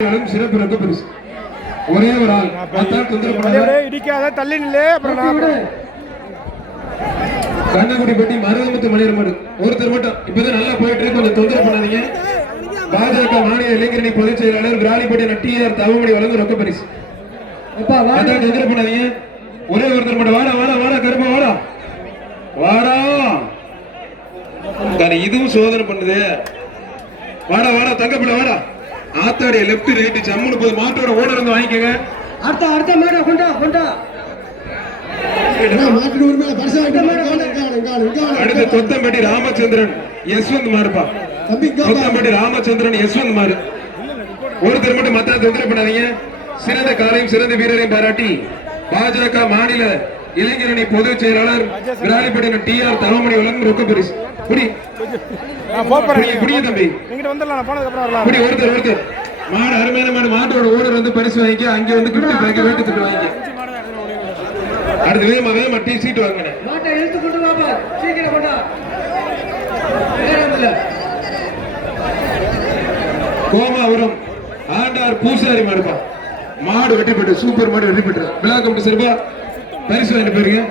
சிறப்பு ரொக்க பரிசு ஒரே ஒரு ஆள் இடிக்காத தள்ளி நில்லு. கண்ணகுடி பட்டி மருதமுத்து மணியரமன் ஒருத்தர் மட்டும் இப்பதான் நல்லா போயிட்டு இருக்கு, கொஞ்சம் தொந்தரவு பண்ணாதீங்க. பாஜக மாநில இளைஞரணி பொதுச் செயலாளர் விராலிப்பட்டி டிஆர் தவமணி வழங்கும் ரொக்க பரிசு. தொந்தரவு பண்ணாதீங்க. ஒரே ஒருத்தர் மட்டும் வாடா வாடா வாடா கருப்பா வாடா வாடா. இதுவும் சோதனை பண்ணுது. வாடா வாடா தங்கப்பிள்ள வாடா. ஆத்தாடிய லெப்ட் ரைட் ஜம்முன்னு போது மாட்டோட ஓனர் வந்து வாங்கிக்கங்க. அடுத்த மேடம் கொண்டா கொண்டா. அடுத்து கொத்தம்பட்டி ராமச்சந்திரன் யஸ்வந்த் மாருப்பா. கொத்தம்பட்டி ராமச்சந்திரன் யஸ்வந்த் மாரு. ஒருத்தர் மட்டும் மத்த தொந்தரவு பண்ணாதீங்க. சிறந்த காலையும் சிறந்த வீரரையும் பாராட்டி பாஜக மாநில இளைஞரணி பொதுச் செயலாளர் விராலிப்பட்டி டிஆர் தவமணி வழங்கும் ரொக்க பரிசு. தம்பி ஒருத்தர் மாடு அருமையான மாடு. மாட்டோட ஓனர் வந்து பரிசு வாங்கிக்க. அங்க வந்து கிஃப்ட் பேக் வீட்டு திட்டு வாங்கிக்க. அடுத்து வேகமா டீ சீட் வாங்கினேன். மாட்டை இழுத்து கொண்டு வாப்பா, சீக்கிரம் கொண்டா. கோமாபுரம் ஆண்டார் பூசாரி மாடுப்பா. மாடு வெட்டி பெற்று சூப்பர் மாடு வெட்டி பெற்று விழா கமிட்டி சார்பா பரிசு வாங்கிட்டு போயிருங்க.